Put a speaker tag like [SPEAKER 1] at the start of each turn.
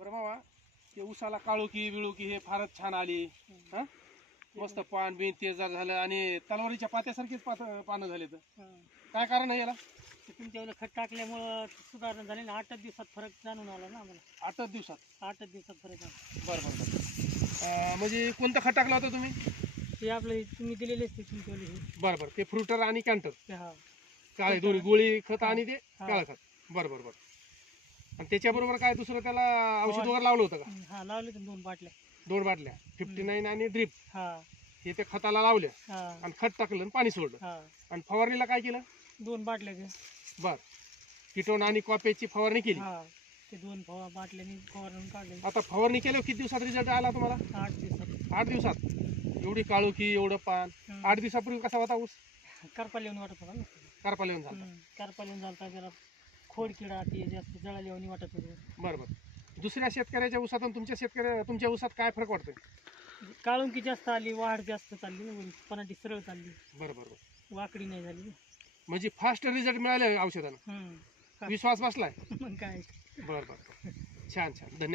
[SPEAKER 1] बरं मामा ते उसाला काळोखी बिळोखी हे फारच छान आली. हा? मस्त पान बिन तेजार झालं आणि तलवारीच्या पात्यासारखीच पात पानं झाले तर काय कारण आहे याला?
[SPEAKER 2] तुमच्यावर खत टाकल्यामुळं सुधारणा झाली ना आठच दिवसात फरक जाणून आला ना आम्हाला.
[SPEAKER 1] आठच दिवसात?
[SPEAKER 2] आठच दिवसात फरक आला.
[SPEAKER 1] बरं बरं बरं. अं, म्हणजे कोणतं खत टाकलं होतं तुम्ही?
[SPEAKER 2] ते आपलं तुम्ही दिलेलेच ते तुमच्यावाले हे.
[SPEAKER 1] बरं बरं. ते फ्रुटर आणि कॅन्टर.
[SPEAKER 2] ते हा.
[SPEAKER 1] काळे दोन्ही गोळी खत. आणि ते. काळं खत. बरं बरं बरं. आणि त्याच्याबरोबर काय दुसरं त्याला औषध वगैरे लावलं होतं का?
[SPEAKER 2] हा लावले तुम्ही दोन बाटल्या.
[SPEAKER 1] दोन बाटल्या. फिफ्टी नाईन आणि ड्रिप
[SPEAKER 2] हा.
[SPEAKER 1] हे ते खताला लावल्या.
[SPEAKER 2] हा.
[SPEAKER 1] आणि खत टाकलं आणि पाणी सोडलं.
[SPEAKER 2] हा.
[SPEAKER 1] आणि फवारणीला काय केलं?
[SPEAKER 2] दोन बाटल्या घे
[SPEAKER 1] बर. किटोन आणि कॉपेची फवारणी केली.
[SPEAKER 2] हा. ते दोन फवा बाटल्यानी फवारून काढले.
[SPEAKER 1] आता फवारणी केल्यावर किती दिवसात रिझल्ट आला तुम्हाला?
[SPEAKER 2] आठ दिवसात.
[SPEAKER 1] आठ दिवसात. एवढी काळोखी एवढं पान.
[SPEAKER 2] हम्म.
[SPEAKER 1] आठ दिवसापूर्वी कसा होता ऊस?
[SPEAKER 2] करपा लिहून वाटत होता ना.
[SPEAKER 1] करपाला येऊन झाला
[SPEAKER 2] हम्म. करपा लिहून झालता जरा. खोड किडा ते जास्त जळा लिहून वाटत होते.
[SPEAKER 1] बरं बरं दुसऱ्या शेतकऱ्याच्या ऊसात आणि तुमच्या शेतकऱ्या तुमच्या ऊसात काय फरक वाटतोय?
[SPEAKER 2] काळुंकी जास्त आली वाढ जास्त चालली ना. पराठी सरळ चालली.
[SPEAKER 1] बरं बरं बरं.
[SPEAKER 2] वाकडी नाही झाली. ना.
[SPEAKER 1] म्हणजे फास्ट रिझल्ट मिळाले औषधानं.
[SPEAKER 2] हम्म.
[SPEAKER 1] विश्वास बसलाय?
[SPEAKER 2] मग काय?
[SPEAKER 1] बरं बरं बरं. छान छान. धन्यवाद.